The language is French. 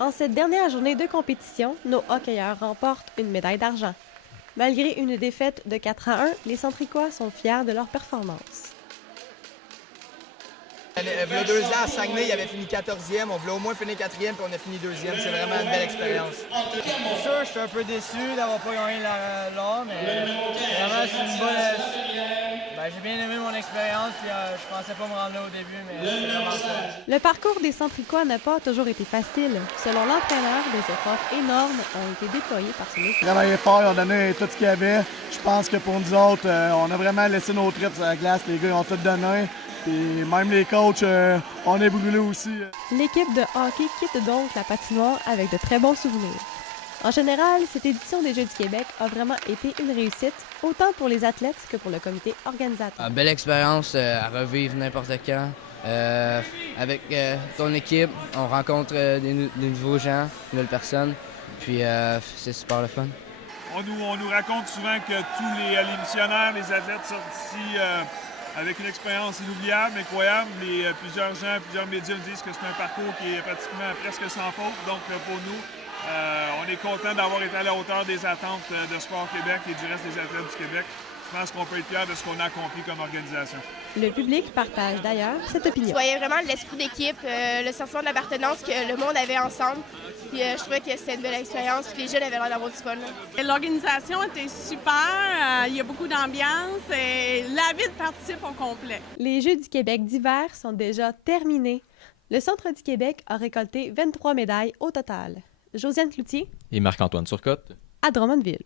En cette dernière journée de compétition, nos hockeyeurs remportent une médaille d'argent. Malgré une défaite de 4-1, les Centricois sont fiers de leur performance. Il y a 2 ans, à Saguenay, il avait fini 14e. On voulait au moins finir 4e, puis on a fini 2e. C'est vraiment une belle expérience. C'est sûr, je suis un peu déçu d'avoir pas gagné l'or, mais vraiment, c'est une bonne... j'ai bien aimé mon expérience, puis je pensais pas me rendre là au début, mais c'est vraiment ça. Le parcours des Centricois n'a pas toujours été facile. Selon l'entraîneur, des efforts énormes ont été déployés par son équipe. Travaillé fort, on a donné tout ce qu'il y avait. Je pense que pour nous autres, on a vraiment laissé nos tripes sur la glace. Les gars ils ont tout donné. Puis même les coachs, on est brûlés aussi. L'équipe de hockey quitte donc la patinoire avec de très bons souvenirs. En général, cette édition des Jeux du Québec a vraiment été une réussite, autant pour les athlètes que pour le comité organisateur. Belle expérience à revivre n'importe quand. Avec ton équipe, on rencontre des nouveaux gens, de nouvelles personnes, puis c'est super le fun. On nous raconte souvent que tous les missionnaires, les athlètes sortent ici avec une expérience inoubliable, incroyable. Plusieurs gens, plusieurs médias nous disent que c'est un parcours qui est pratiquement presque sans faute. Donc pour nous, on est content d'avoir été à la hauteur des attentes de Sport Québec et du reste des athlètes du Québec. Je pense qu'on peut être fiers de ce qu'on a accompli comme organisation. Le public partage d'ailleurs cette opinion. Je voyais vraiment l'esprit d'équipe, le sentiment de l'appartenance que le monde avait ensemble. Puis je trouvais que c'était une belle expérience, puis les jeunes avaient l'air d'avoir du fun. L'organisation était super, il y a beaucoup d'ambiance et la ville participe au complet. Les Jeux du Québec d'hiver sont déjà terminés. Le Centre du Québec a récolté 23 médailles au total. Josiane Cloutier et Marc-Antoine Turcotte à Drummondville.